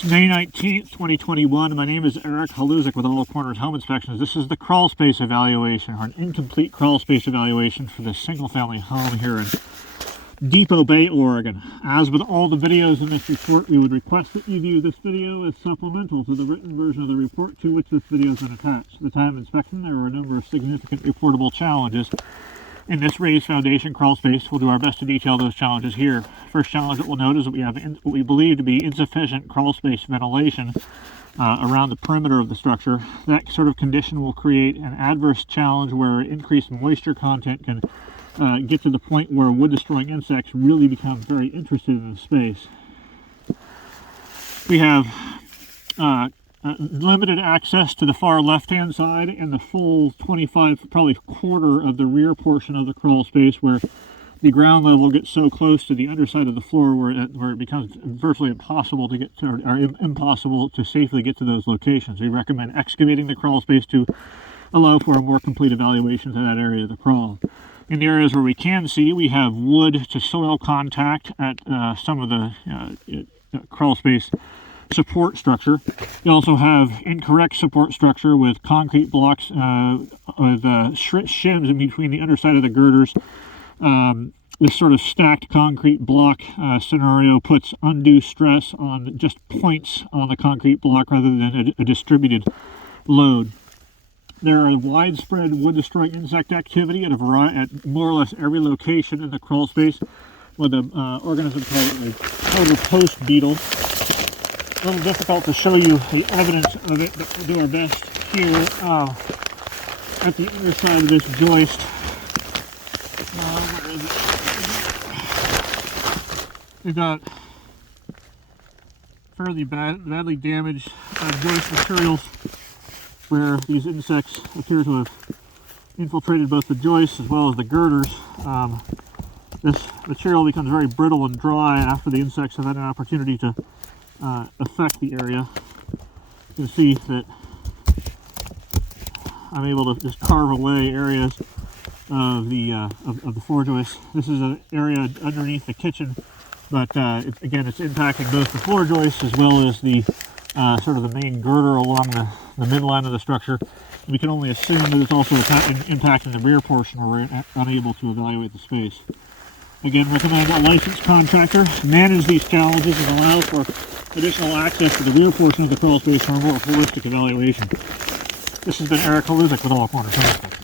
It's May 19th, 2021. My name is Eric Haluzik with All Corners Home Inspections. This is the crawl space evaluation, or an incomplete crawl space evaluation for this single-family home here in Depot Bay, Oregon. As with all the videos in this report, we would request that you view this video as supplemental to the written version of the report to which this video has been attached. At the time of inspection, there were a number of significant reportable challenges. In this raised foundation crawl space, we'll do our best to detail those challenges here. First challenge that we'll note is that we have what we believe to be insufficient crawl space ventilation around the perimeter of the structure. That sort of condition will create an adverse challenge where increased moisture content can get to the point where wood-destroying insects really become very interested in the space. We have limited access to the far left-hand side and the full 25, probably quarter of the rear portion of the crawl space, where the ground level gets so close to the underside of the floor where it becomes virtually impossible to get to, or impossible to safely get to those locations. We recommend excavating the crawl space to allow for a more complete evaluation to that area of the crawl. In the areas where we can see, we have wood to soil contact at some of the crawl space support structure. You also have incorrect support structure with concrete blocks with shims in between the underside of the girders. This sort of stacked concrete block scenario puts undue stress on just points on the concrete block rather than a distributed load. There are widespread wood-destroying insect activity at more or less every location in the crawl space, with an organism called a total post beetle. A little difficult to show you the evidence of it, but we'll do our best here at the underside of this joist. Where is it? We've got fairly badly damaged joist materials where these insects appear to have infiltrated both the joists as well as the girders. This material becomes very brittle and dry after the insects have had an opportunity to affect the area. You can see that I'm able to just carve away areas of the floor joists. This is an area underneath the kitchen, but again, it's impacting both the floor joists as well as the sort of the main girder along the midline of the structure. We can only assume that it's also impacting the rear portion where we're unable to evaluate the space. Again, recommend a licensed contractor manage these challenges and allow for additional access to the rear portion of the crawl space for a more holistic evaluation. This has been Eric Haluzik with All Corners Home Inspections.